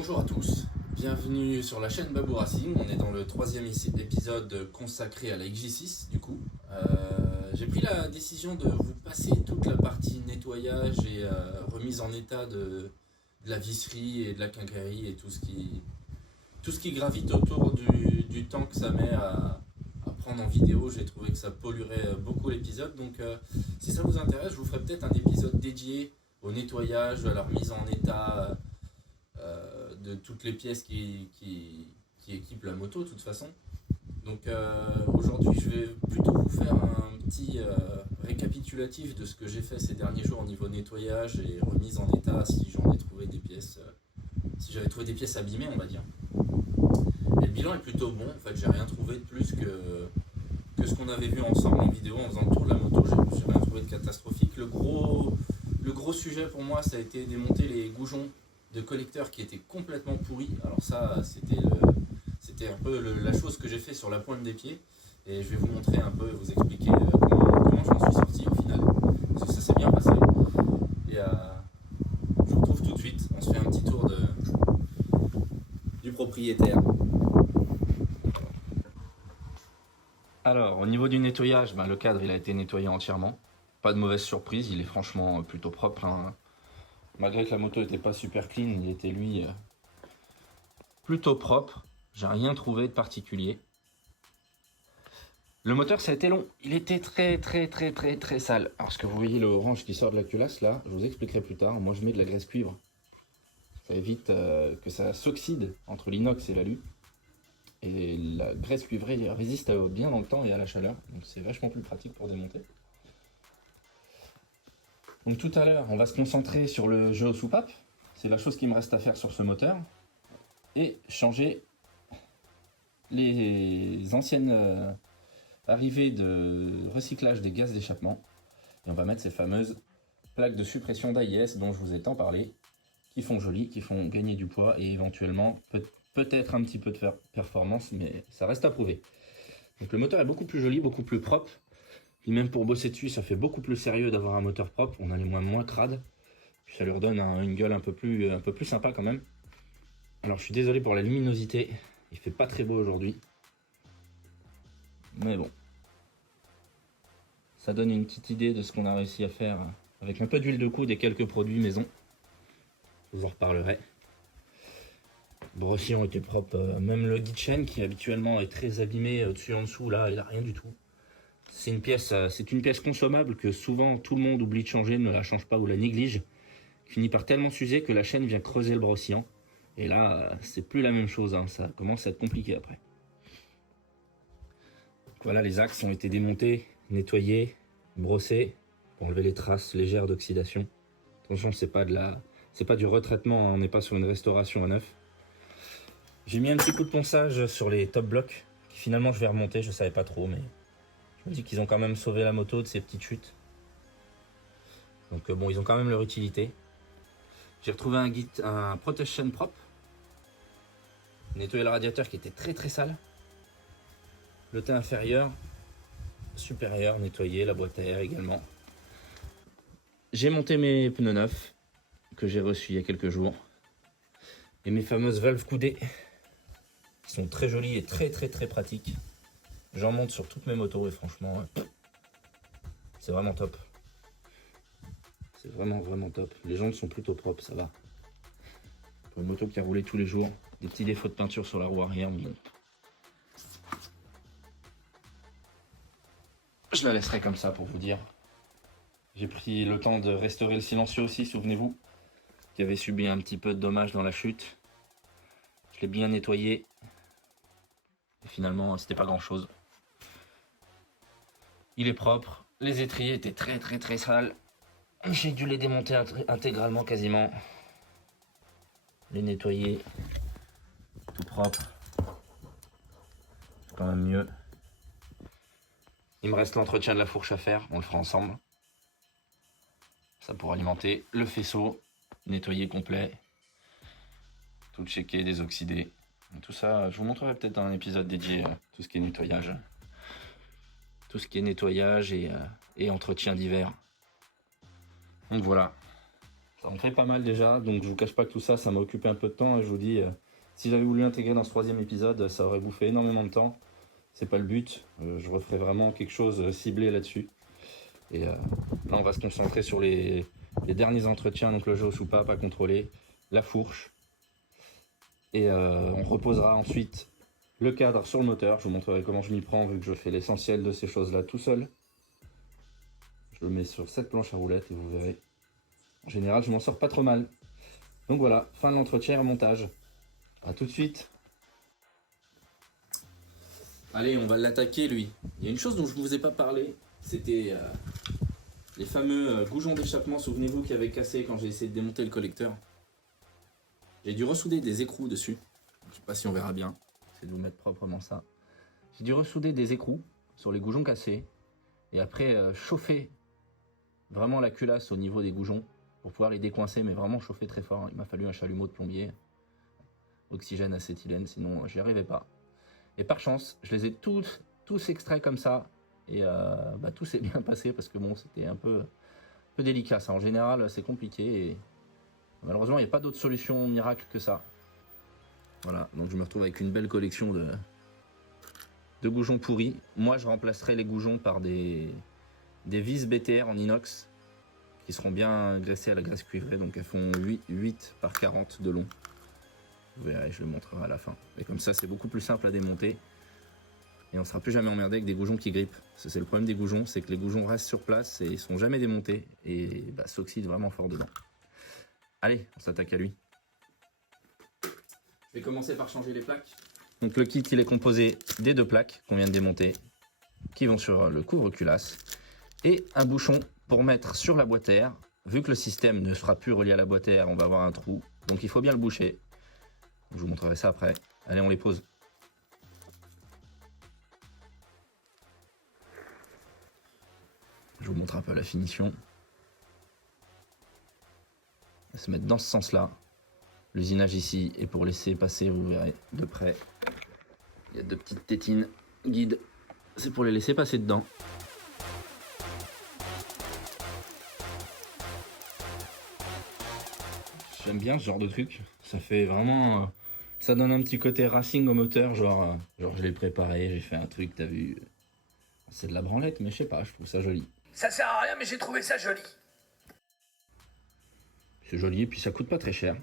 Bonjour à tous, bienvenue sur la chaîne Babou Racing. On est dans le troisième épisode consacré à la XG6 du coup. J'ai pris la décision de vous passer toute la partie nettoyage et remise en état de la visserie et de la quincaillerie et tout ce qui gravite autour du temps que ça met à prendre en vidéo. J'ai trouvé que ça polluerait beaucoup l'épisode, donc si ça vous intéresse, je vous ferai peut-être un épisode dédié au nettoyage, à la remise en état de toutes les pièces qui équipent la moto de toute façon. Donc aujourd'hui je vais plutôt vous faire un petit récapitulatif de ce que j'ai fait ces derniers jours au niveau nettoyage et remise en état si j'en ai trouvé des pièces, si j'avais trouvé des pièces abîmées on va dire. Et le bilan est plutôt bon, en fait j'ai rien trouvé de plus que ce qu'on avait vu ensemble en vidéo en faisant le tour de la moto. J'ai rien trouvé de catastrophique. Le gros sujet pour moi ça a été démonter les goujons de collecteurs qui étaient complètement pourris. Alors ça c'était un peu la chose que j'ai fait sur la pointe des pieds, et je vais vous montrer un peu, vous expliquer comment je m'en suis sorti au final, parce que ça s'est bien passé. Et je vous retrouve tout de suite, on se fait un petit tour du propriétaire. Alors au niveau du nettoyage, le cadre il a été nettoyé entièrement, pas de mauvaise surprise, il est franchement plutôt propre, hein. Malgré que la moto n'était pas super clean, il était lui plutôt propre. J'ai rien trouvé de particulier. Le moteur ça a été long, il était très sale. Alors ce que vous voyez le orange qui sort de la culasse là, je vous expliquerai plus tard. Moi je mets de la graisse cuivre. Ça évite que ça s'oxyde entre l'inox et l'alu. Et la graisse cuivrée résiste bien dans le temps et à la chaleur. Donc c'est vachement plus pratique pour démonter. Donc tout à l'heure, on va se concentrer sur le jeu aux soupapes. C'est la chose qui me reste à faire sur ce moteur. Et changer les anciennes arrivées de recyclage des gaz d'échappement. Et on va mettre ces fameuses plaques de suppression d'AIS dont je vous ai tant parlé, qui font joli, qui font gagner du poids et éventuellement peut-être un petit peu de performance, mais ça reste à prouver. Donc le moteur est beaucoup plus joli, beaucoup plus propre. Et même pour bosser dessus, ça fait beaucoup plus sérieux d'avoir un moteur propre. On a les moins crades. Puis ça lui redonne une gueule un peu plus sympa quand même. Alors je suis désolé pour la luminosité. Il fait pas très beau aujourd'hui. Mais bon. Ça donne une petite idée de ce qu'on a réussi à faire avec un peu d'huile de coude et quelques produits maison. Je vous en reparlerai. Le brossillon était propre. Même le guide chaîne qui habituellement est très abîmé au-dessus et en dessous, là il n'a rien du tout. C'est une pièce consommable que souvent tout le monde oublie de changer, ne la change pas ou la néglige. Finit par tellement s'user que la chaîne vient creuser le brossillon. Et là, c'est plus la même chose, hein. Ça commence à être compliqué après. Voilà, les axes ont été démontés, nettoyés, brossés pour enlever les traces légères d'oxydation. Attention, c'est pas du retraitement, hein. On n'est pas sur une restauration à neuf. J'ai mis un petit coup de ponçage sur les top blocs qui finalement je vais remonter, je savais pas trop, mais je me dis qu'ils ont quand même sauvé la moto de ces petites chutes. Donc bon, ils ont quand même leur utilité. J'ai retrouvé un protection propre. Nettoyer le radiateur qui était très sale. Le tain inférieur, supérieur, nettoyé, la boîte à air également. J'ai monté mes pneus neufs que j'ai reçus il y a quelques jours. Et mes fameuses valves coudées qui sont très jolies et très pratiques. J'en monte sur toutes mes motos et franchement, c'est vraiment top. C'est vraiment top. Les jantes sont plutôt propres, ça va. Pour une moto qui a roulé tous les jours, des petits défauts de peinture sur la roue arrière, mais bon. Je la laisserai comme ça pour vous dire. J'ai pris le temps de restaurer le silencieux aussi, souvenez-vous, qui avait subi un petit peu de dommages dans la chute. Je l'ai bien nettoyé. Et finalement, c'était pas grand-chose. Il est propre. Les étriers étaient très sales. J'ai dû les démonter intégralement quasiment. Les nettoyer. Tout propre. C'est quand même mieux. Il me reste l'entretien de la fourche à faire. On le fera ensemble. Ça pour alimenter le faisceau. Nettoyer complet. Tout checker, désoxyder. Tout ça, je vous montrerai peut-être dans un épisode dédié à tout ce qui est nettoyage. Tout ce qui est nettoyage et entretien d'hiver. Donc voilà. Ça en fait pas mal déjà, donc je vous cache pas que tout ça, ça m'a occupé un peu de temps et je vous dis, si j'avais voulu l'intégrer dans ce 3e épisode, ça aurait bouffé énormément de temps. C'est pas le but, je referai vraiment quelque chose ciblé là-dessus. Et là, on va se concentrer sur les derniers entretiens, donc le jeu aux soupapes à contrôler, la fourche. Et on reposera ensuite le cadre sur le moteur. Je vous montrerai comment je m'y prends vu que je fais l'essentiel de ces choses-là tout seul. Je le mets sur cette planche à roulettes et vous verrez. En général, je m'en sors pas trop mal. Donc voilà, fin de l'entretien et remontage. A tout de suite. Allez, on va l'attaquer lui. Il y a une chose dont je ne vous ai pas parlé, c'était les fameux goujons d'échappement. Souvenez-vous qui avaient cassé quand j'ai essayé de démonter le collecteur. J'ai dû ressouder des écrous dessus. Je sais pas si on verra bien. J'essaie de vous mettre proprement ça. J'ai dû ressouder des écrous sur les goujons cassés. Et après chauffer vraiment la culasse au niveau des goujons pour pouvoir les décoincer, mais vraiment chauffer très fort. Il m'a fallu un chalumeau de plombier. Oxygène, acétylène, sinon j'y arrivais pas. Et par chance, je les ai tous extraits comme ça. Et tout s'est bien passé parce que bon, c'était un peu délicat ça. En général, c'est compliqué. Et malheureusement, il n'y a pas d'autre solution miracle que ça. Voilà, donc je me retrouve avec une belle collection de goujons pourris. Moi, je remplacerai les goujons par des vis BTR en inox qui seront bien graissées à la graisse cuivrée. Donc elles font 8 par 40 de long. Vous verrez, je le montrerai à la fin. Et comme ça, c'est beaucoup plus simple à démonter. Et on ne sera plus jamais emmerdé avec des goujons qui grippent. C'est le problème des goujons, c'est que les goujons restent sur place et ils ne sont jamais démontés. Et s'oxydent vraiment fort dedans. Allez, on s'attaque à lui. Je vais commencer par changer les plaques. Donc le kit, il est composé des 2 plaques qu'on vient de démonter, qui vont sur le couvre-culasse, et un bouchon pour mettre sur la boîte air. Vu que le système ne sera plus relié à la boîte air, on va avoir un trou, donc il faut bien le boucher. Je vous montrerai ça après. Allez, on les pose. Je vous montre un peu la finition. On va se mettre dans ce sens-là. L'usinage ici est pour laisser passer, vous verrez de près. Il y a 2 petites tétines guides. C'est pour les laisser passer dedans. J'aime bien ce genre de truc. Ça fait vraiment... ça donne un petit côté racing au moteur. Genre je l'ai préparé, j'ai fait un truc, t'as vu. C'est de la branlette, mais je sais pas, je trouve ça joli. Ça sert à rien, mais j'ai trouvé ça joli. C'est joli et puis ça coûte pas très cher.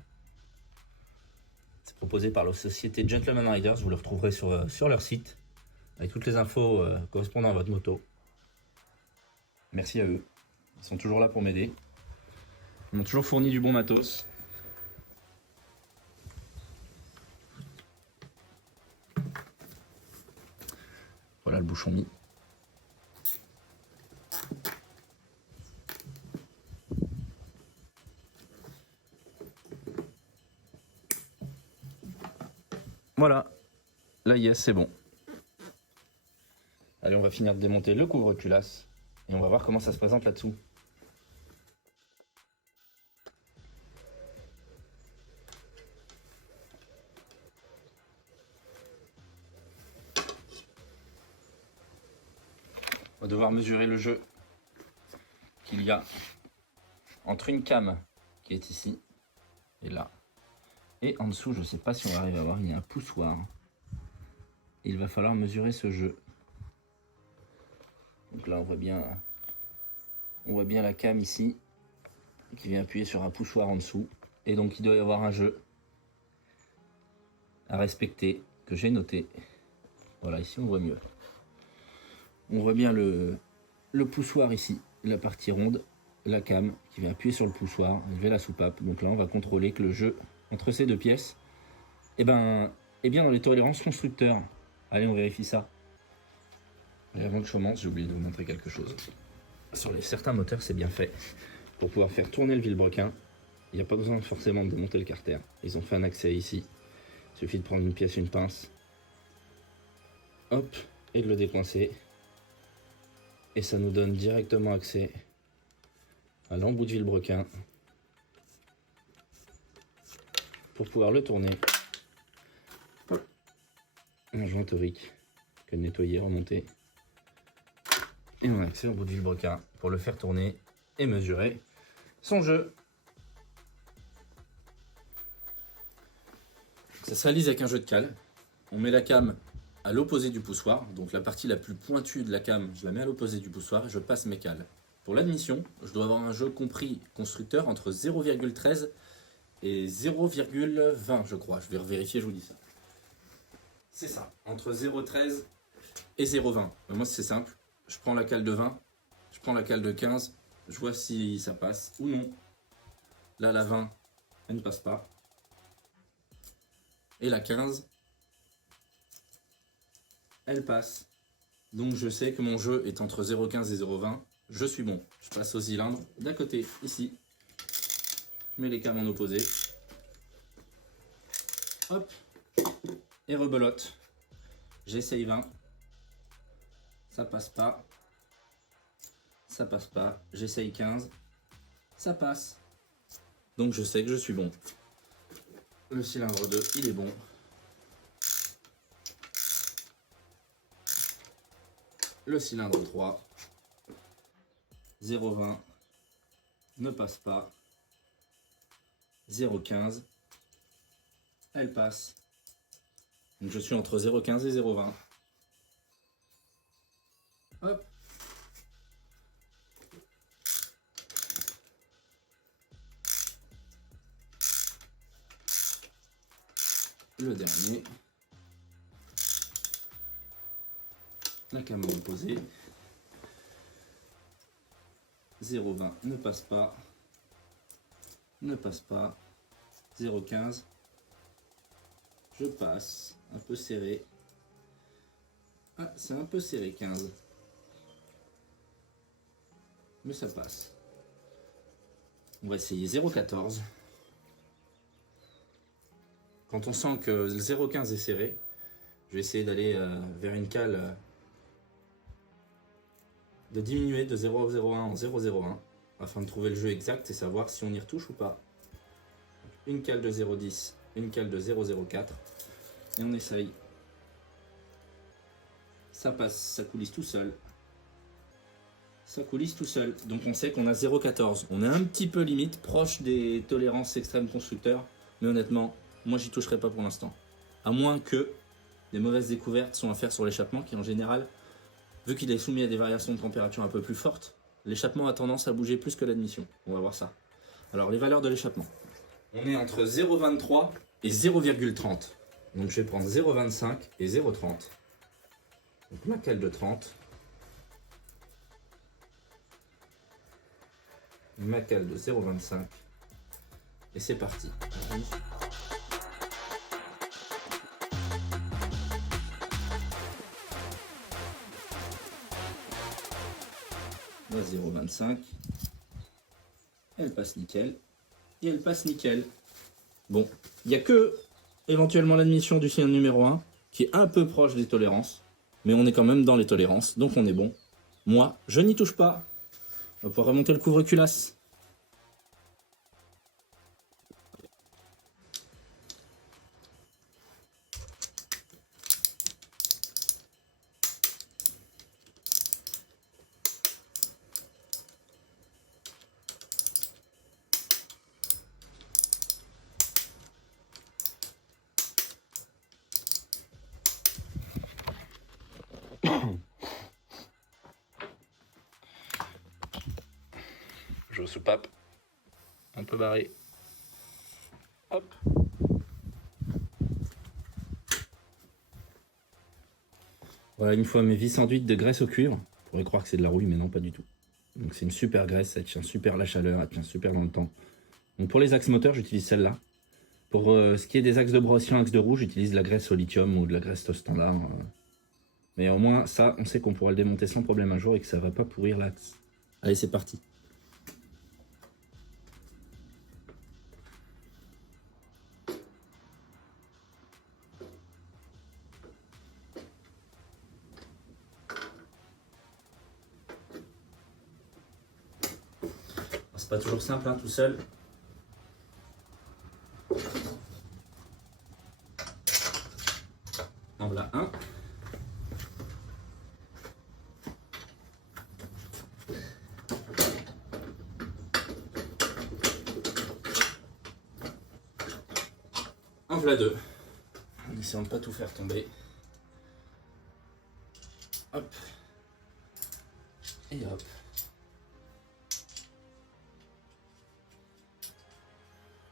C'est proposé par la société Gentleman Riders, vous le retrouverez sur leur site, avec toutes les infos correspondant à votre moto. Merci à eux, ils sont toujours là pour m'aider. Ils m'ont toujours fourni du bon matos. Voilà le bouchon mis. Voilà, là yes, c'est bon. Allez, on va finir de démonter le couvre-culasse et on va voir comment ça se présente là-dessous. On va devoir mesurer le jeu qu'il y a entre une came qui est ici et là. Et en dessous, je ne sais pas si on va arriver à voir, il y a un poussoir. Il va falloir mesurer ce jeu. Donc là, on voit bien la came ici, qui vient appuyer sur un poussoir en dessous. Et donc, il doit y avoir un jeu à respecter, que j'ai noté. Voilà, ici, on voit mieux. On voit bien le poussoir ici, la partie ronde, la came qui vient appuyer sur le poussoir, élever la soupape. Donc là, on va contrôler que le jeu entre ces 2 pièces, est bien dans les tolérances constructeurs. Allez, on vérifie ça. Et avant que je commence, j'ai oublié de vous montrer quelque chose. Sur certains moteurs, c'est bien fait. Pour pouvoir faire tourner le vilebrequin, il n'y a pas besoin forcément de démonter le carter. Ils ont fait un accès ici. Il suffit de prendre une pièce, une pince, hop, et de le décoincer. Et ça nous donne directement accès à l'embout de vilebrequin pour pouvoir le tourner. Un joint torique que nettoyer, remonter. Et on a accès au bout du vilebrequin pour le faire tourner et mesurer son jeu. Ça se réalise avec un jeu de cale. On met la came à l'opposé du poussoir, donc la partie la plus pointue de la came, je la mets à l'opposé du poussoir et je passe mes cales. Pour l'admission, je dois avoir un jeu compris constructeur entre 0,13 et 0,20 je crois. Je vais revérifier, je vous dis ça. C'est ça, entre 0,13 et 0,20. Moi c'est simple, je prends la cale de 20, je prends la cale de 15, je vois si ça passe ou non. Là la 20, elle ne passe pas. Et la 15, elle passe. Donc je sais que mon jeu est entre 0,15 et 0,20. Je suis bon. Je passe au cylindre d'à côté, ici. Je mets les cames en opposé. Hop. Et rebelote. J'essaye 20. Ça passe pas. Ça passe pas. J'essaye 15. Ça passe. Donc je sais que je suis bon. Le cylindre 2, il est bon. Le cylindre 3, 0,20, ne passe pas. 0,15, elle passe. Donc je suis entre 0,15 et 0,20. Hop. Le dernier. La caméra opposée. 0,20 ne passe pas. Ne passe pas. 0,15. Je passe. Un peu serré. Ah, c'est un peu serré, 15. Mais ça passe. On va essayer 0,14. Quand on sent que le 0,15 est serré, je vais essayer d'aller vers une cale, de diminuer de 0,01 en 0,01 afin de trouver le jeu exact et savoir si on y retouche ou pas. Une cale de 0,10, une cale de 0,04 et on essaye. Ça passe, ça coulisse tout seul. Ça coulisse tout seul. Donc on sait qu'on a 0,14. On est un petit peu limite, proche des tolérances extrêmes constructeurs, mais honnêtement, moi j'y toucherai pas pour l'instant. À moins que des mauvaises découvertes sont à faire sur l'échappement qui en général, vu qu'il est soumis à des variations de température un peu plus fortes, l'échappement a tendance à bouger plus que l'admission. On va voir ça. Alors les valeurs de l'échappement. On est entre 0,23 et 0,30. Donc je vais prendre 0,25 et 0,30. Donc ma cale de 30. Ma cale de 0,25. Et c'est parti. 0,25. Elle passe nickel. Et elle passe nickel. Bon, il n'y a que éventuellement l'admission du cylindre numéro 1 qui est un peu proche des tolérances. Mais on est quand même dans les tolérances, donc on est bon. Moi, je n'y touche pas. On va pouvoir remonter le couvre-culasse. Je soupape. Un peu barré. Hop. Voilà, une fois mes vis enduites de graisse au cuivre. On pourrait croire que c'est de la rouille, mais non, pas du tout. Donc c'est une super graisse, elle tient super la chaleur, elle tient super dans le temps. Donc pour les axes moteurs, j'utilise celle-là. Pour ce qui est des axes de brossillon, axes de roue, j'utilise de la graisse au lithium ou de la graisse standard. Mais au moins, ça, on sait qu'on pourra le démonter sans problème un jour et que ça va pas pourrir l'axe. Allez, c'est parti. C'est pas toujours simple, hein, tout seul. En voilà un. En voilà deux. En essayant de pas tout faire tomber. Hop. Et hop.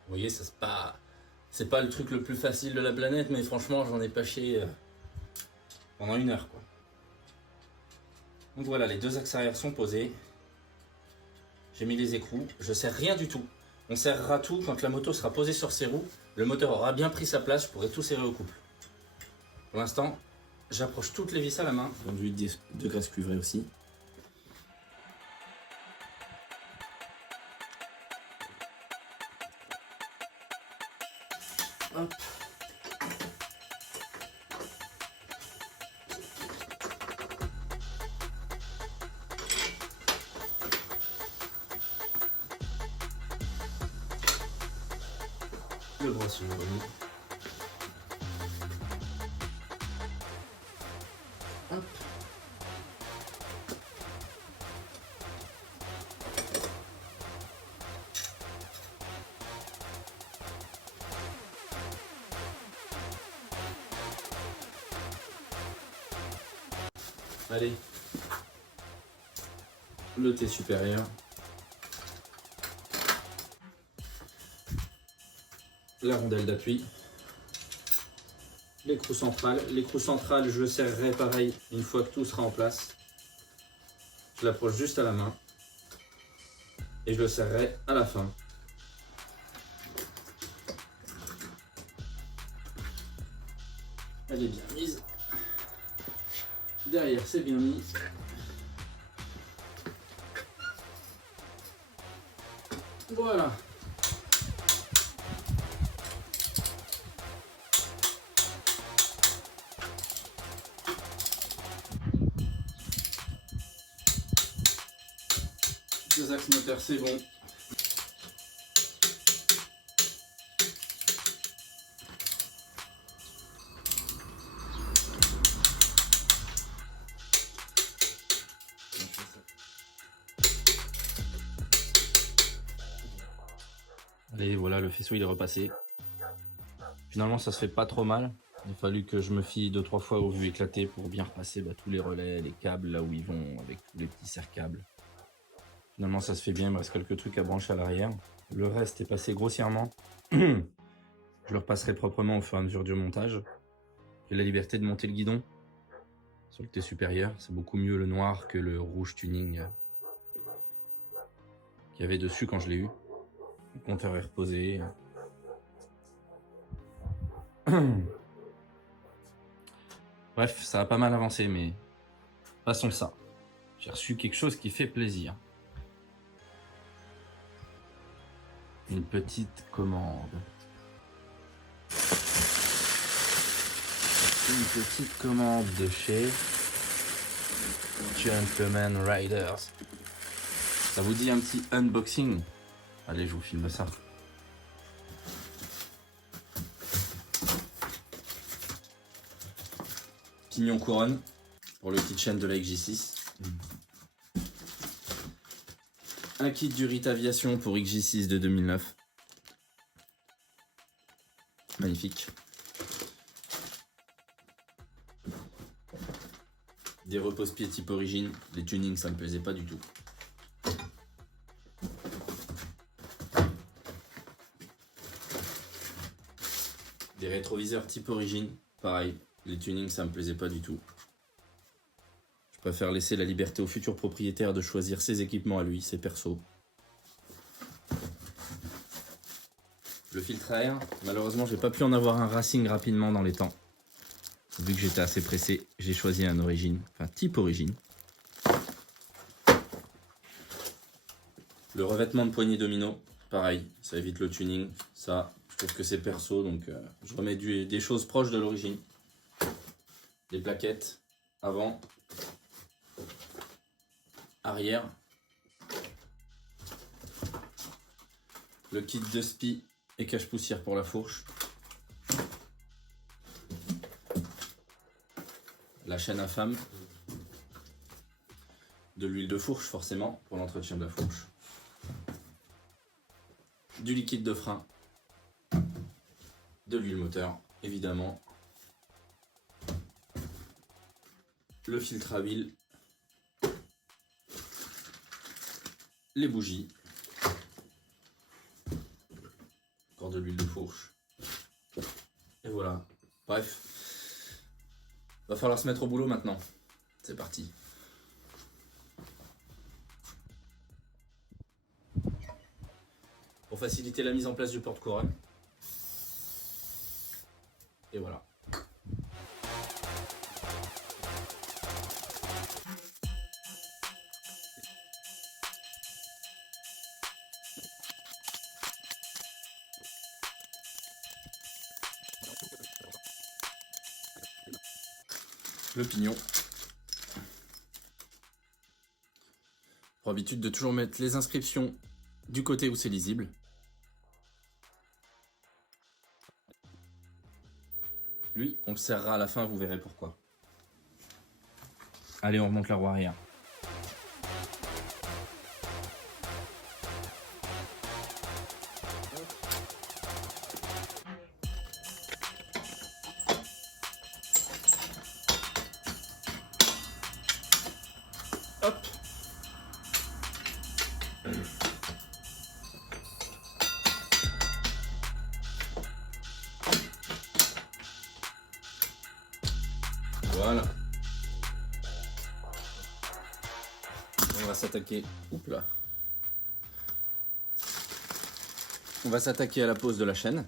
Vous voyez, ça c'est pas le truc le plus facile de la planète, mais franchement, j'en ai pas chié pendant 1 heure, quoi. Donc voilà, les 2 axes arrière sont posés. J'ai mis les écrous. Je serre rien du tout. On serrera tout quand la moto sera posée sur ses roues. Le moteur aura bien pris sa place, je pourrai tout serrer au couple. Pour l'instant, j'approche toutes les vis à la main. Conduit de graisse cuivrée aussi. Hop. Le bras sur le remis. Hop. Allez, le T supérieur, la rondelle d'appui, l'écrou central. L'écrou central, je le serrerai pareil une fois que tout sera en place. Je l'approche juste à la main et je le serrerai à la fin. Elle est bien mise. Derrière, c'est bien mis. Voilà. Deux axes moteurs, c'est bon. Allez, voilà, le faisceau il est repassé. Finalement, ça se fait pas trop mal. Il a fallu que je me fie 2-3 fois aux vues éclatées pour bien repasser tous les relais, les câbles là où ils vont, avec tous les petits serre-câbles. Finalement, ça se fait bien. Il me reste quelques trucs à brancher à l'arrière. Le reste est passé grossièrement. Je le repasserai proprement au fur et à mesure du montage. J'ai la liberté de monter le guidon sur le T supérieur. C'est beaucoup mieux le noir que le rouge tuning qu'il y avait dessus quand je l'ai eu. Le compteur est reposé. Bref, ça a pas mal avancé, mais passons ça. J'ai reçu quelque chose qui fait plaisir. Une petite commande. Une petite commande de chez Gentleman Riders. Ça vous dit un petit unboxing? Allez, je vous filme ça. Pignon couronne pour le kitchen de la XJ6. Un kit du Rite Aviation pour XJ6 de 2009. Magnifique. Des repose-pieds type origine. Les tunings, ça me plaisait pas du tout. Des rétroviseurs type origine. Pareil, les tunings, ça me plaisait pas du tout. Je préfère laisser la liberté au futur propriétaire de choisir ses équipements à lui, ses persos. Le filtre à air, malheureusement, j'ai pas pu en avoir un Racing rapidement dans les temps. Vu que j'étais assez pressé, j'ai choisi un origine, enfin type origine. Le revêtement de poignée domino, pareil, ça évite le tuning. Ça, je trouve que c'est perso, donc je remets des choses proches de l'origine. Des plaquettes avant, arrière. Le kit de spi et cache-poussière pour la fourche. La chaîne à femme. De l'huile de fourche forcément pour l'entretien de la fourche. Du liquide de frein. De l'huile moteur évidemment. le filtre à huile, les bougies, encore de l'huile de fourche. Et voilà. Bref, va falloir se mettre au boulot maintenant. C'est parti. Pour faciliter la mise en place du porte-couronne. Et voilà. Le pignon. Pour habitude de toujours mettre les inscriptions du côté où c'est lisible. Lui, on le serrera à la fin, vous verrez pourquoi. Allez, on remonte la roue arrière. Hop. Voilà. On va s'attaquer. Oups là. On va s'attaquer à la pose de la chaîne,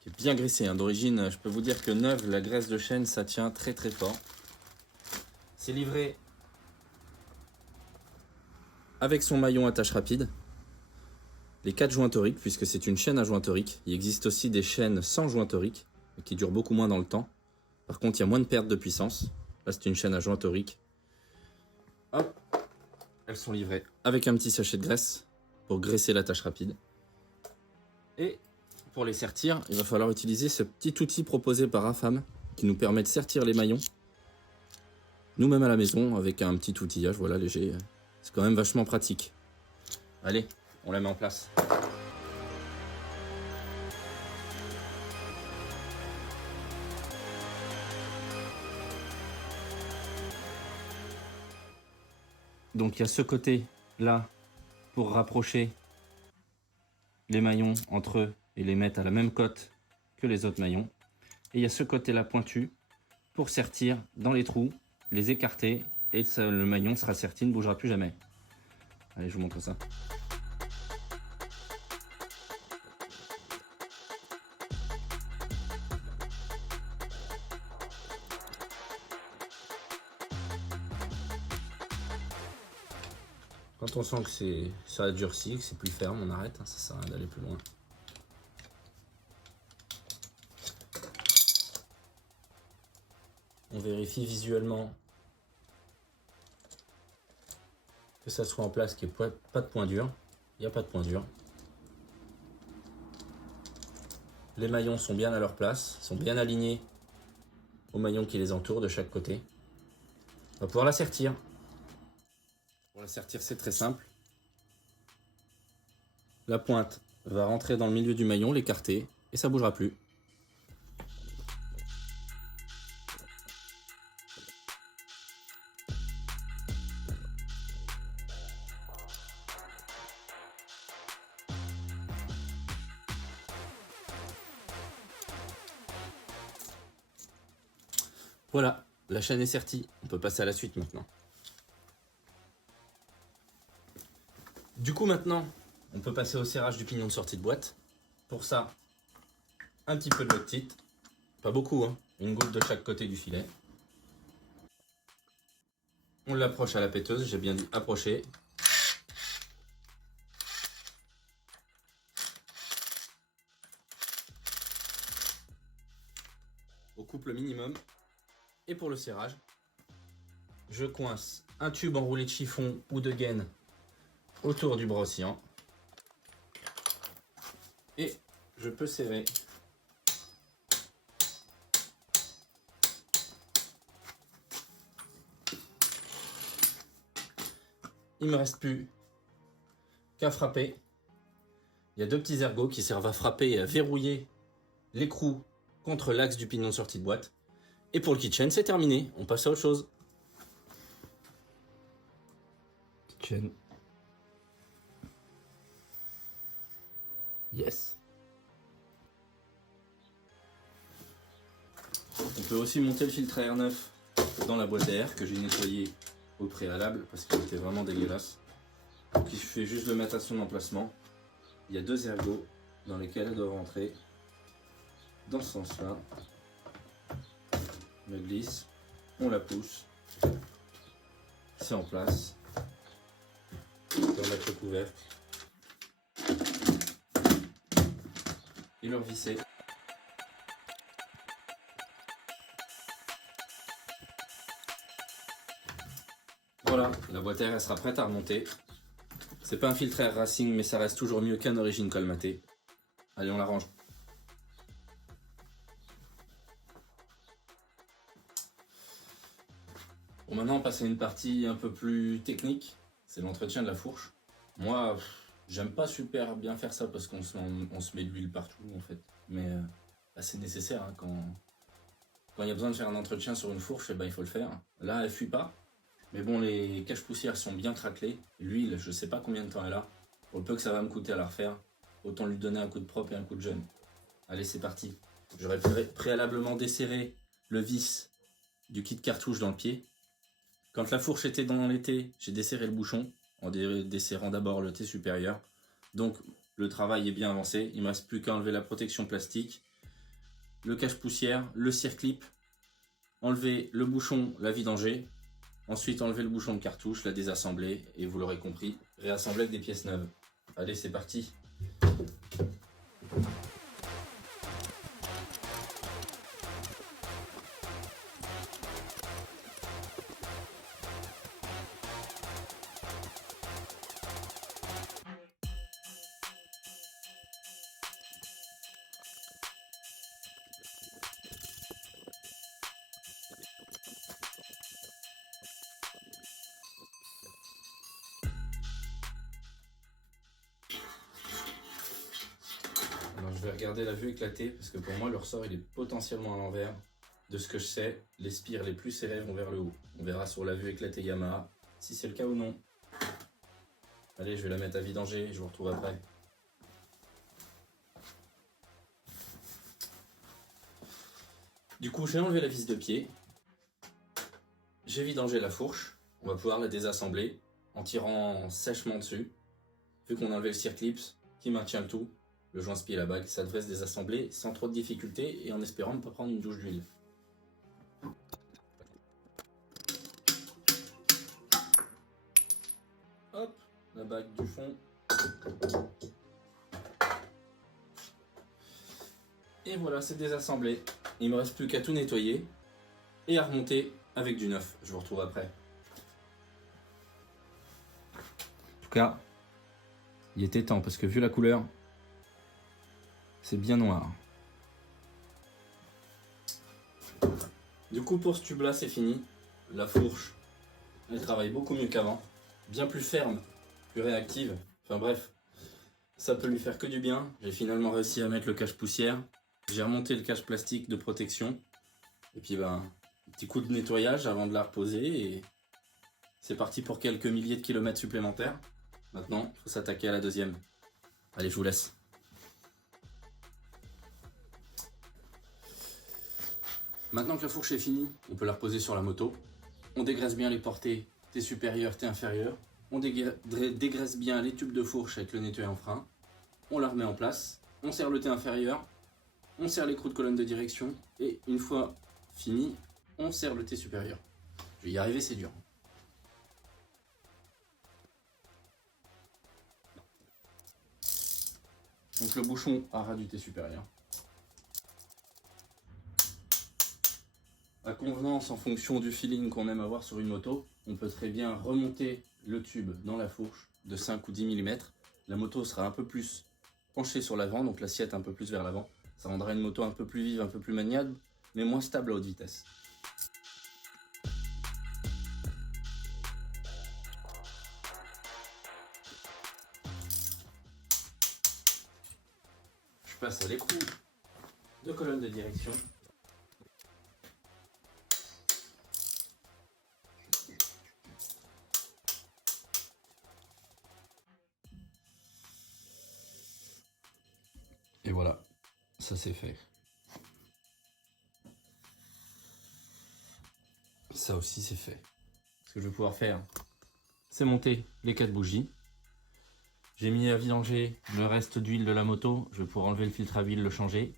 qui est bien graissée. D'origine, je peux vous dire que neuve, la graisse de chaîne, ça tient très très fort. C'est livré avec son maillon attache rapide, les 4 jointoriques, puisque c'est une chaîne à jointorique. Il existe aussi des chaînes sans jointorique, qui durent beaucoup moins dans le temps. Par contre, il y a moins de perte de puissance. Là, c'est une chaîne à jointorique. Hop, elles sont livrées avec un petit sachet de graisse pour graisser l'attache rapide. Et pour les sertir, il va falloir utiliser ce petit outil proposé par Afam qui nous permet de sertir les maillons nous-mêmes à la maison avec un petit outillage, voilà, léger. C'est quand même vachement pratique. Allez, on la met en place. Donc il y a ce côté là pour rapprocher les maillons entre eux et les mettre à la même cote que les autres maillons. Et il y a ce côté là pointu pour sertir dans les trous, les écarter et ça, le maillon sera serti, ne bougera plus jamais. Allez, je vous montre ça. Quand on sent que ça a durci, que c'est plus ferme, on arrête, ça sert à rien d'aller plus loin. On vérifie visuellement que ça soit en place, qu'il n'y ait pas de point dur. Il n'y a pas de point dur. Les maillons sont bien à leur place, sont bien alignés aux maillons qui les entourent de chaque côté. On va pouvoir la sertir. Pour la sertir, c'est très simple. La pointe va rentrer dans le milieu du maillon, l'écarter, et ça ne bougera plus. Voilà, la chaîne est sertie. On peut passer à la suite maintenant. Du coup maintenant, on peut passer au serrage du pignon de sortie de boîte. Pour ça, un petit peu de Loctite. Pas beaucoup, hein. Une goutte de chaque côté du filet. On l'approche à la péteuse, j'ai bien dit approcher. Au couple minimum. Et pour le serrage, je coince un tube enroulé de chiffon ou de gaine autour du bras oscillant. Et je peux serrer il me reste plus qu'à frapper. Il y a deux petits ergots qui servent à frapper et à verrouiller l'écrou contre l'axe du pignon de sortie de boîte. Et pour le kitchen, c'est terminé. On passe à autre chose. chaîne. Yes. On peut aussi monter le filtre à air neuf dans la boîte à air que j'ai nettoyé au préalable parce qu'il était vraiment dégueulasse. Donc il suffit juste de le mettre à son emplacement. Il y a 2 ergots dans lesquels elle doit rentrer dans ce sens-là. On la glisse, on la pousse, c'est en place. On va mettre le couvercle et le revisser. Voilà, la boîte à air elle sera prête à remonter. C'est pas un filtre air racing, mais ça reste toujours mieux qu'un origine colmaté. Allez, on la range. Bon, maintenant on passe à une partie un peu plus technique, c'est l'entretien de la fourche. Moi, j'aime pas super bien faire ça parce qu'on se met de l'huile partout en fait. Mais c'est nécessaire hein, quand il y a besoin de faire un entretien sur une fourche, eh ben, il faut le faire. Là, elle fuit pas. Mais bon, les caches-poussières sont bien craquelées. L'huile, je sais pas combien de temps elle a. Pour le peu que ça va me coûter à la refaire, autant lui donner un coup de propre et un coup de jeune. Allez, c'est parti. J'aurais préalablement desserré le vis du kit cartouche dans le pied. Quand la fourche était dans l'été, j'ai desserré le bouchon en desserrant d'abord le T supérieur. Donc le travail est bien avancé. Il ne me reste plus qu'à enlever la protection plastique, le cache-poussière, le cire-clip, enlever le bouchon, la vidanger. Ensuite, enlever le bouchon de cartouche, la désassembler et vous l'aurez compris, réassembler avec des pièces neuves. Allez, c'est parti. Alors, je vais regarder la vue éclatée parce que pour moi le ressort il est potentiellement à l'envers. De ce que je sais, les spires les plus serrées vont vers le haut. On verra sur la vue éclatée Yamaha si c'est le cas ou non. Allez, je vais la mettre à vidanger, je vous retrouve après. Du coup, j'ai enlevé la vis de pied. J'ai vidangé la fourche. On va pouvoir la désassembler en tirant sèchement dessus. Vu qu'on a enlevé le cire-clips qui maintient le tout, le joint-spi et la bague, ça devrait se désassembler sans trop de difficultés et en espérant ne pas prendre une douche d'huile. Hop, la bague du fond. Et voilà, c'est désassemblé. Il me reste plus qu'à tout nettoyer et à remonter avec du neuf. Je vous retrouve après. En tout cas, il était temps parce que vu la couleur, c'est bien noir. Du coup, pour ce tube-là, c'est fini. La fourche, elle travaille beaucoup mieux qu'avant. Bien plus ferme, plus réactive. Enfin bref, ça peut lui faire que du bien. J'ai finalement réussi à mettre le cache-poussière. J'ai remonté le cache plastique de protection. Et puis un petit coup de nettoyage avant de la reposer. Et c'est parti pour quelques milliers de kilomètres supplémentaires. Maintenant, il faut s'attaquer à la deuxième. Allez, je vous laisse. Maintenant que la fourche est finie, on peut la reposer sur la moto. On dégraisse bien les portées T supérieur, T inférieur. On dégraisse bien les tubes de fourche avec le nettoyant frein. On la remet en place. On serre le T inférieur. On serre l'écrou de colonne de direction. Et une fois fini, on serre le T supérieur. Je vais y arriver, c'est dur. Donc le bouchon à ras du T supérieur. À convenance, en fonction du feeling qu'on aime avoir sur une moto, on peut très bien remonter le tube dans la fourche de 5 ou 10 mm. La moto sera un peu plus penchée sur l'avant, donc l'assiette un peu plus vers l'avant. Ça rendra une moto un peu plus vive, un peu plus maniable, mais moins stable à haute vitesse. Je passe à l'écrou de colonne de direction. Et voilà, ça c'est fait. Ça aussi c'est fait. Ce que je vais pouvoir faire, c'est monter les 4 bougies. J'ai mis à vidanger le reste d'huile de la moto. Je vais pouvoir enlever le filtre à huile, le changer.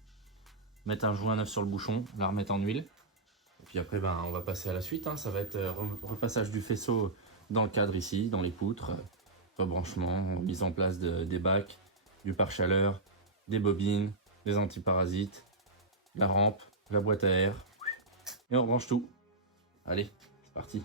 Mettre un joint neuf sur le bouchon, la remettre en huile. Et puis après, on va passer à la suite. Ça va être repassage du faisceau dans le cadre ici, dans les poutres. Rebranchement, mise en place des bacs, du pare-chaleur, des bobines, des antiparasites, la rampe, la boîte à air. Et on rebranche tout. Allez, c'est parti.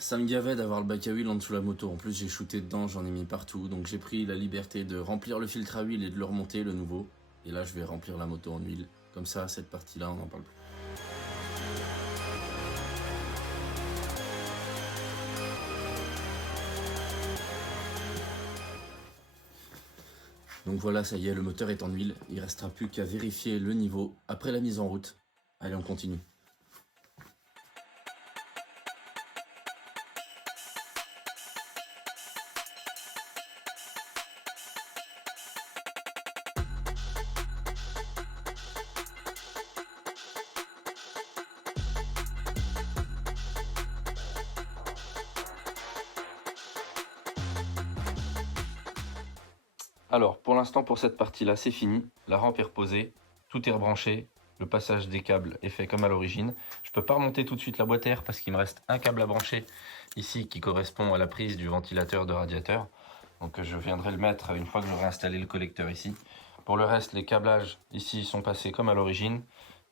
Ça me gavait d'avoir le bac à huile en dessous de la moto. En plus, j'ai shooté dedans, j'en ai mis partout. Donc j'ai pris la liberté de remplir le filtre à huile et de le remonter, le nouveau. Et là, je vais remplir la moto en huile. Comme ça, cette partie-là, on n'en parle plus. Donc voilà, ça y est, le moteur est en huile. Il ne restera plus qu'à vérifier le niveau après la mise en route. Allez, on continue. Alors, pour l'instant, pour cette partie-là, c'est fini. La rampe est reposée, tout est rebranché, le passage des câbles est fait comme à l'origine. Je ne peux pas remonter tout de suite la boîte à air parce qu'il me reste un câble à brancher ici qui correspond à la prise du ventilateur de radiateur. Donc je viendrai le mettre une fois que j'aurai installé le collecteur ici. Pour le reste, les câblages ici sont passés comme à l'origine.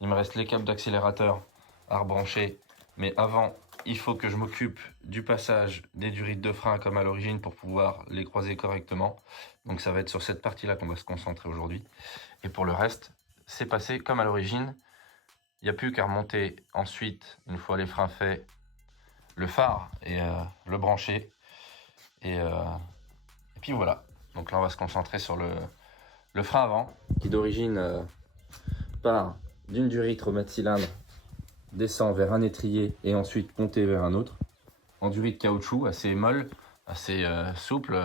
Il me reste les câbles d'accélérateur à rebrancher. Mais avant, il faut que je m'occupe du passage des durites de frein comme à l'origine pour pouvoir les croiser correctement. Donc ça va être sur cette partie-là qu'on va se concentrer aujourd'hui. Et pour le reste, c'est passé comme à l'origine. Il n'y a plus qu'à remonter ensuite, une fois les freins faits, le phare et le brancher. Et puis voilà. Donc là, on va se concentrer sur le frein avant, qui d'origine part d'une durite remède cylindre, descend vers un étrier et ensuite monter vers un autre. En durite caoutchouc, assez molle, assez souple,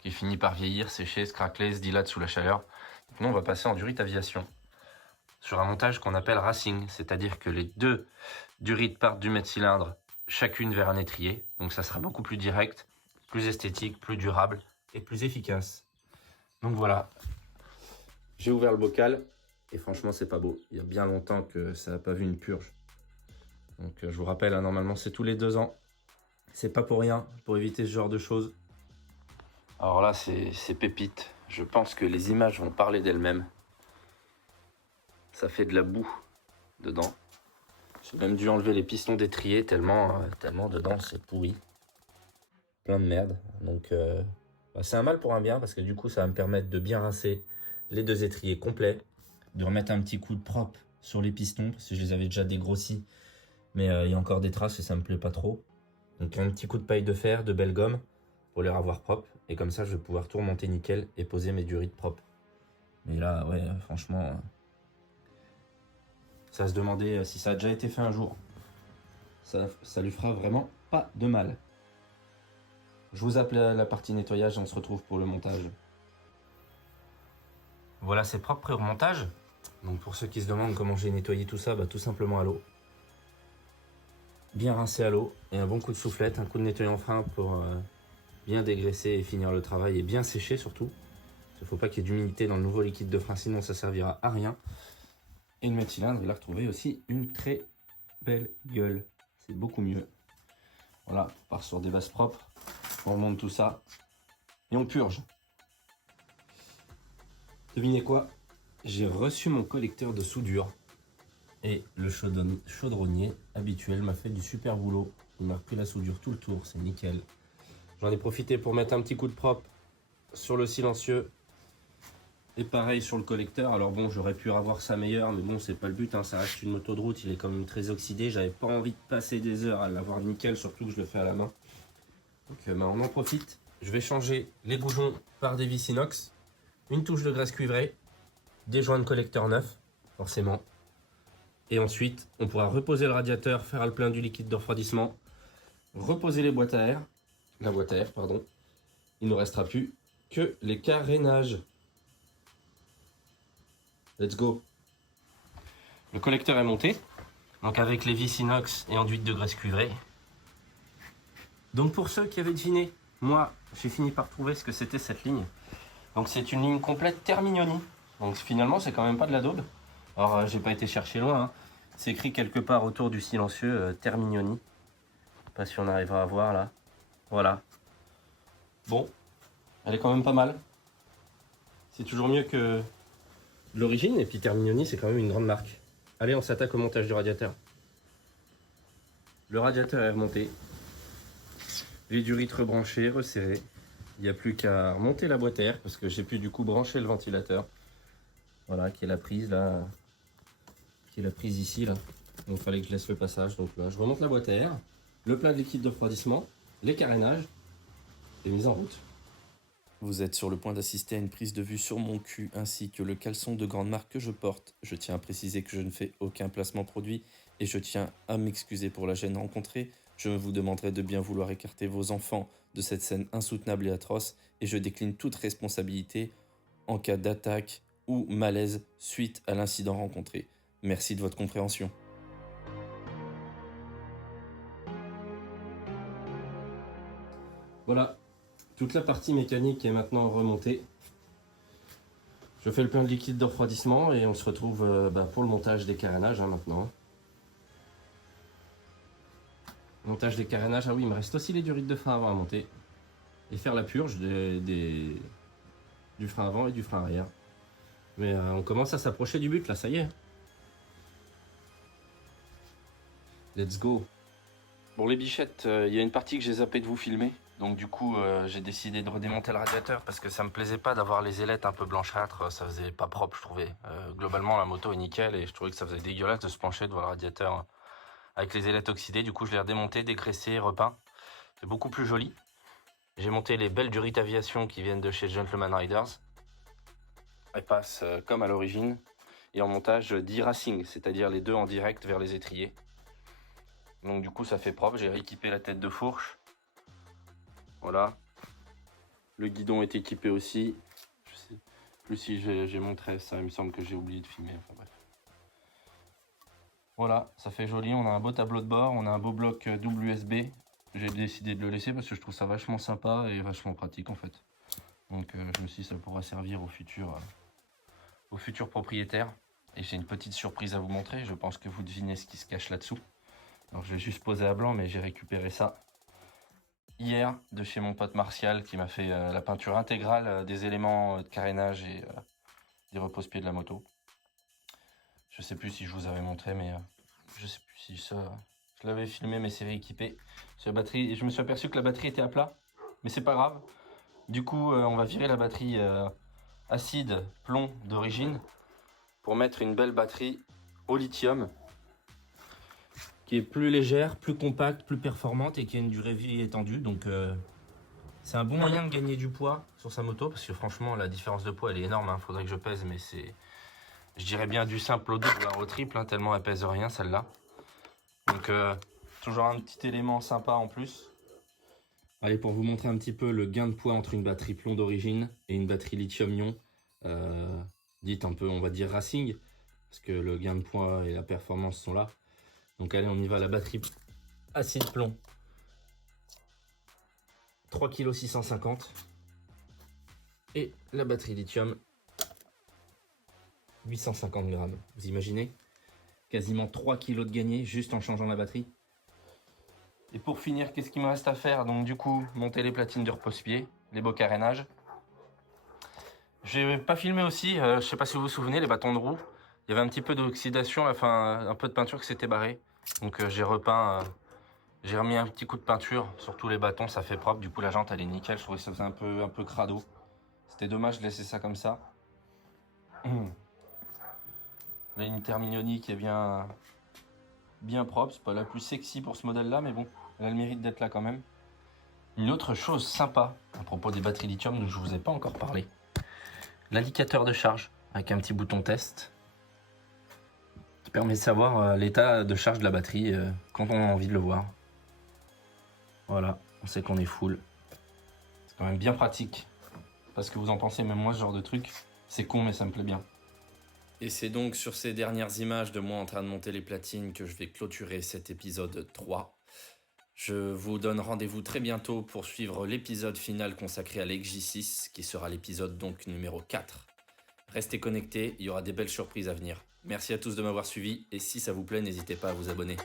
qui finit par vieillir, sécher, se craqueler, se dilate sous la chaleur. Donc nous, on va passer en durite aviation, sur un montage qu'on appelle racing, c'est-à-dire que les deux durites partent du mètre cylindre, chacune vers un étrier. Donc ça sera beaucoup plus direct, plus esthétique, plus durable et plus efficace. Donc voilà, j'ai ouvert le bocal et franchement c'est pas beau. Il y a bien longtemps que ça n'a pas vu une purge. Donc je vous rappelle, normalement c'est tous les 2 ans. C'est pas pour rien, pour éviter ce genre de choses. Alors là c'est pépite. Je pense que les images vont parler d'elles-mêmes. Ça fait de la boue dedans. J'ai même dû enlever les pistons d'étrier tellement dedans c'est pourri. Plein de merde. Donc c'est un mal pour un bien parce que du coup ça va me permettre de bien rincer les 2 étriers complets. De remettre un petit coup de propre sur les pistons parce que je les avais déjà dégrossis. Mais il y a encore des traces et ça me plaît pas trop. Donc un petit coup de paille de fer, de belle gomme pour les avoir propres. Et comme ça je vais pouvoir tout remonter nickel et poser mes durites propres. Mais là ouais franchement ça va se demander si ça a déjà été fait un jour. Ça lui fera vraiment pas de mal. Je vous appelle la partie nettoyage et on se retrouve pour le montage. Voilà, c'est propre pré-remontage. Donc pour ceux qui se demandent comment j'ai nettoyé tout ça, tout simplement à l'eau. Bien rincé à l'eau et un bon coup de soufflette, un coup de nettoyant frein pour bien dégraisser et finir le travail et bien sécher surtout. Il ne faut pas qu'il y ait d'humidité dans le nouveau liquide de frein, sinon ça servira à rien. Et le mètre cylindre, il a retrouvé aussi une très belle gueule. C'est beaucoup mieux. Voilà, on part sur des bases propres. On remonte tout ça et on purge. Devinez quoi? J'ai reçu mon collecteur de soudure et le chaudronnier habituel m'a fait du super boulot. Il m'a repris la soudure tout le tour, c'est nickel. J'en ai profité pour mettre un petit coup de propre sur le silencieux Et pareil sur le collecteur, alors bon j'aurais pu avoir ça meilleur, mais bon c'est pas le but, hein. Ça reste une moto de route, il est quand même très oxydé, j'avais pas envie de passer des heures à l'avoir nickel, surtout que je le fais à la main. Donc on en profite, je vais changer les boujons par des vis inox, une touche de graisse cuivrée, des joints de collecteur neufs, forcément. Et ensuite on pourra reposer le radiateur, faire le plein du liquide de refroidissement, reposer les boîtes à air, la boîte à air pardon, il ne nous restera plus que les carénages. Let's go. Le collecteur est monté, donc avec les vis inox et enduite de graisse cuivrée. Donc pour ceux qui avaient deviné, moi j'ai fini par trouver ce que c'était cette ligne. Donc c'est une ligne complète Termignoni. Donc finalement c'est quand même pas de la daube. Alors j'ai pas été chercher loin, hein. C'est écrit quelque part autour du silencieux Termignoni. Je sais pas si on arrivera à voir là. Voilà. Bon, elle est quand même pas mal. C'est toujours mieux que l'origine, et puis Termignoni c'est quand même une grande marque. Allez, on s'attaque au montage du radiateur. Le radiateur est remonté, les durites rebranchées, resserrées. Il n'y a plus qu'à remonter la boîte à air parce que j'ai pu du coup brancher le ventilateur. Voilà, qui est la prise là, qui est la prise ici là. Donc il fallait que je laisse le passage. Donc là, je remonte la boîte à air, le plein de liquide de refroidissement, les carénages et mise en route. Vous êtes sur le point d'assister à une prise de vue sur mon cul ainsi que le caleçon de grande marque que je porte. Je tiens à préciser que je ne fais aucun placement produit et je tiens à m'excuser pour la gêne rencontrée. Je vous demanderai de bien vouloir écarter vos enfants de cette scène insoutenable et atroce et je décline toute responsabilité en cas d'attaque ou malaise suite à l'incident rencontré. Merci de votre compréhension. Voilà. Toute la partie mécanique est maintenant remontée. Je fais le plein de liquide de refroidissement et on se retrouve pour le montage des carénages maintenant. Montage des carénages, ah oui, il me reste aussi les durites de frein avant à monter. Et faire la purge du frein avant et du frein arrière. Mais on commence à s'approcher du but là, ça y est. Let's go. Bon les bichettes, il y a une partie que j'ai zappé de vous filmer. Donc du coup j'ai décidé de redémonter le radiateur parce que ça me plaisait pas d'avoir les ailettes un peu blanchâtres, ça faisait pas propre je trouvais. Globalement la moto est nickel et je trouvais que ça faisait dégueulasse de se pencher devant le radiateur avec les ailettes oxydées. Du coup je l'ai redémonté, dégraissé, repeint. C'est beaucoup plus joli. J'ai monté les belles durites aviation qui viennent de chez Gentleman Riders. Elles passent comme à l'origine et en montage d'e-racing, c'est-à-dire les deux en direct vers les étriers. Donc du coup ça fait propre, j'ai rééquipé la tête de fourche. Voilà, le guidon est équipé aussi. Je sais plus si j'ai montré ça, il me semble que j'ai oublié de filmer. Enfin bref. Voilà, ça fait joli. On a un beau tableau de bord, on a un beau bloc WSB. J'ai décidé de le laisser parce que je trouve ça vachement sympa et vachement pratique en fait. Donc je me suis dit ça pourra servir au futur propriétaire. Et j'ai une petite surprise à vous montrer. Je pense que vous devinez ce qui se cache là-dessous. Alors je vais juste poser à blanc, mais j'ai récupéré ça hier de chez mon pote Martial qui m'a fait la peinture intégrale des éléments de carénage et des repose-pieds de la moto. Je sais plus si je vous avais montré, mais je sais plus si ça... Je l'avais filmé, mais c'est rééquipé. Sur la batterie, et je me suis aperçu que la batterie était à plat, mais c'est pas grave. Du coup, on va virer la batterie acide plomb d'origine pour mettre une belle batterie au lithium qui est plus légère, plus compacte, plus performante et qui a une durée de vie étendue. Donc c'est un bon moyen de gagner du poids sur sa moto parce que franchement la différence de poids elle est énorme. Hein. Faudrait que je pèse, mais c'est, je dirais bien du simple au double au triple, hein, tellement elle pèse rien celle-là. Donc toujours un petit élément sympa en plus. Allez, pour vous montrer un petit peu le gain de poids entre une batterie plomb d'origine et une batterie lithium-ion, dite un peu on va dire racing, parce que le gain de poids et la performance sont là. Donc allez, on y va, la batterie acide plomb. 3,650 kg. Et la batterie lithium, 850 grammes. Vous imaginez? Quasiment 3 kg de gagné juste en changeant la batterie. Et pour finir, qu'est-ce qu'il me reste à faire? Donc du coup, monter les platines de repose-pied, les beaux carénages. J'ai pas filmé aussi, je sais pas si vous vous souvenez, les bâtons de roue. Il y avait un petit peu d'oxydation, enfin un peu de peinture qui s'était barrée. Donc j'ai repeint, j'ai remis un petit coup de peinture sur tous les bâtons, ça fait propre. Du coup la jante elle est nickel, je trouvais que ça faisait un peu crado. C'était dommage de laisser ça comme ça. La ligne terminionique est bien propre. C'est pas la plus sexy pour ce modèle-là, mais bon, elle a le mérite d'être là quand même. Une autre chose sympa à propos des batteries lithium dont je vous ai pas encore parlé. L'indicateur de charge avec un petit bouton test qui permet de savoir l'état de charge de la batterie quand on a envie de le voir. Voilà, on sait qu'on est full. C'est quand même bien pratique. Parce que vous en pensez, même moi, ce genre de truc, c'est con, mais ça me plaît bien. Et c'est donc sur ces dernières images de moi en train de monter les platines que je vais clôturer cet épisode 3. Je vous donne rendez-vous très bientôt pour suivre l'épisode final consacré à l'XJ6, qui sera l'épisode donc numéro 4. Restez connectés, il y aura des belles surprises à venir. Merci à tous de m'avoir suivi, et si ça vous plaît, n'hésitez pas à vous abonner.